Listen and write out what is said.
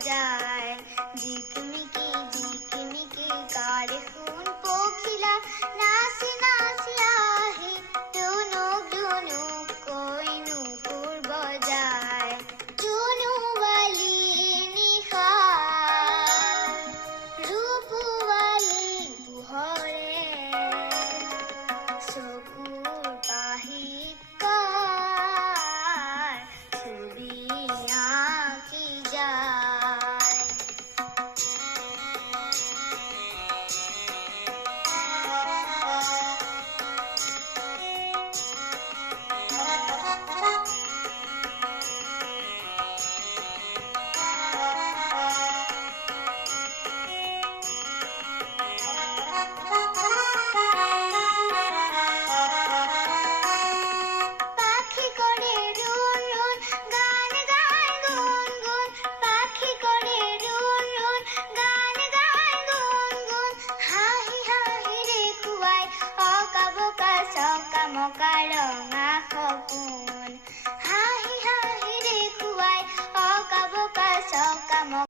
বজায় ঝিকমিকি কারে শুন পখিলা নাচি নাচি আহি টুনুক টুনুক কৈ নুপুৰ বজায় টুনুৱালী নিশা ৰূপৱালী পোহৰে চকুৰ পাহিত কাৰ ছবি আঁকি যায় পাখি করে রুন রুন গান গায় গুন গুন পাখি করে রুন রুন গান গায় গুন গুন হাঁহি হাঁহি দেখুৱাই অকা বকা চকা মকা ৰঙা সপোন